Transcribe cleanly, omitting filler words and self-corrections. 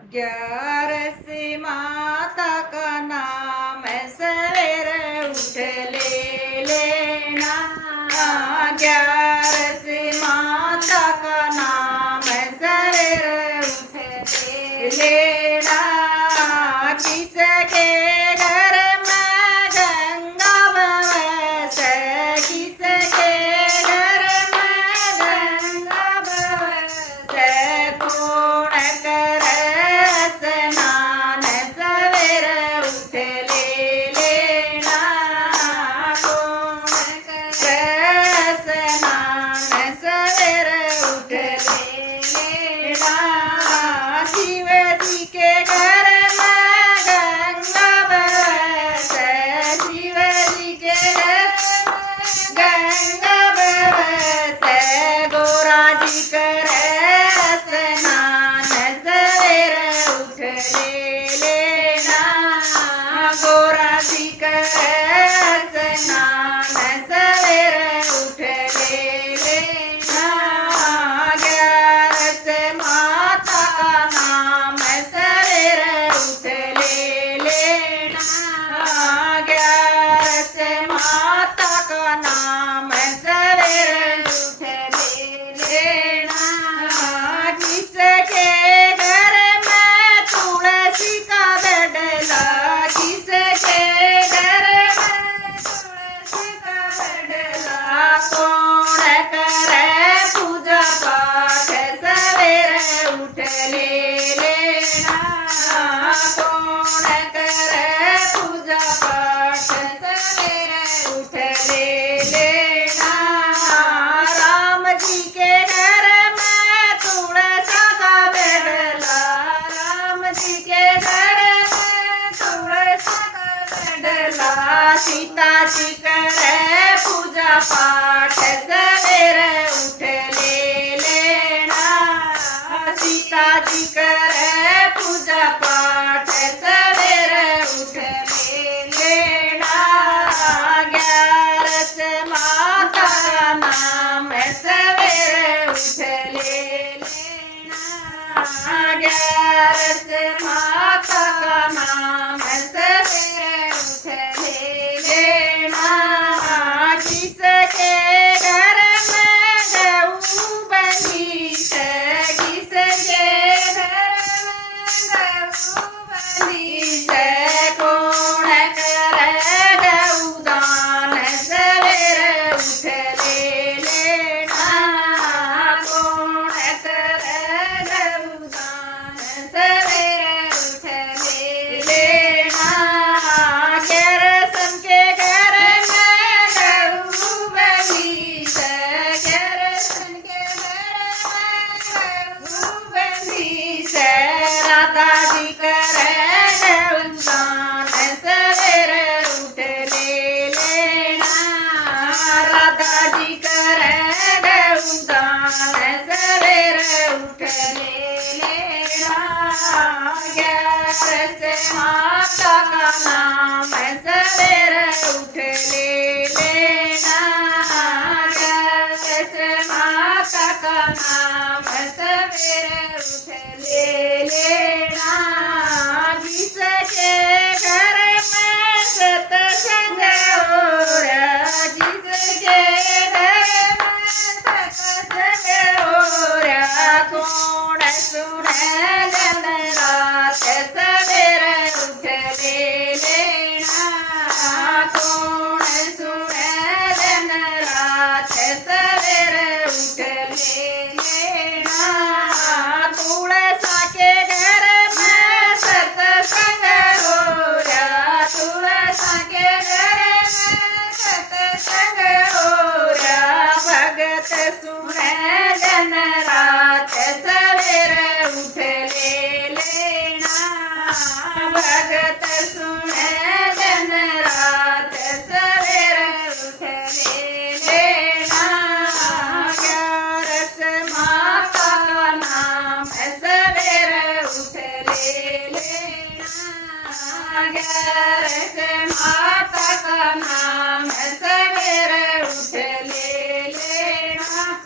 ग्यारस माता का नाम सवेरे उठ ले लेना। ग्यारस माता का नाम सवेरे उठ ले लेना। किसके घर में गंगा बरस, किसके घर में गंगा बरस, कौन करे स्नान सवेरे उठ ले लेना। कौन करे स्नान सवेरे उठ ले लेना। शिव जी के घर में गंगा बरस, शिव जी के घर में गंगा बरस, गोरा जी करे स्नान सवेरे उठ ले लेना। गोरा जी करे स्नान सवेरे उठ ले लेना। ग्यारस माता का नाम सवेरे उठ ले लेना। ग्यारस माता का नाम सवेरे उठ ले लेना। किसके घर में तुलसी का बडला, किसके घर में तुलसी का बडला, कौन करे पूजा पाठ सवेरे उठ ले लेना। कौन करे पूजा पाठ सवेरे उठ ले लेना। राम जी के घर में तुलसा का बडला, राम जी के घर में तुलसा का बडला, सीता जी करे पूजा पाठ सवेरे उठ ले लेना। सीता जी करे पूजा पाठ सवेरे उठ ले लेना। ग्यारस माता का नाम सवेरे उठ ले लेना। ग्यारस माता का नाम सवेरे उठ ले लेना। किसके घर में गऊ बंधीस, किसके घर में गऊ बंधीस, कौन करे गऊदान सवेरे उठ ले लेना। कौन करे गऊदान सवेरे उठ ले लेना। केरसन के घर में गऊ बंधीस, केरसन के घर में गऊ बंधीस, राधा जी करे गऊदान सवेरे उठ ले लेना। राधा जी करे गऊदान सवेरे उठ ले लेना। ग्यारस माता का नाम सवेरे उठ ले लेना। ग्यारस माता का नाम सवेरे उठ ले लेना। जिसके घर में सत्संग हो रहा, जिसके घर में सत्संग हो रहा, कौन सुने दिन रात सवेरे उठ ले लेना। कौन सुने दिन रात सवेरे उठ ले लेना। तुलसा के घर में सत्संग हो रहा, तुलसा के घर में सत्संग हो रहा, भगत सुने दिन रात सवेरे उठ ले लेना। भगत सुने दिन रात सवेरे उठ ले लेना। ग्यारस माता का नाम सवेरे उठ ले लेना। ग्यारस माता का नाम सवेरे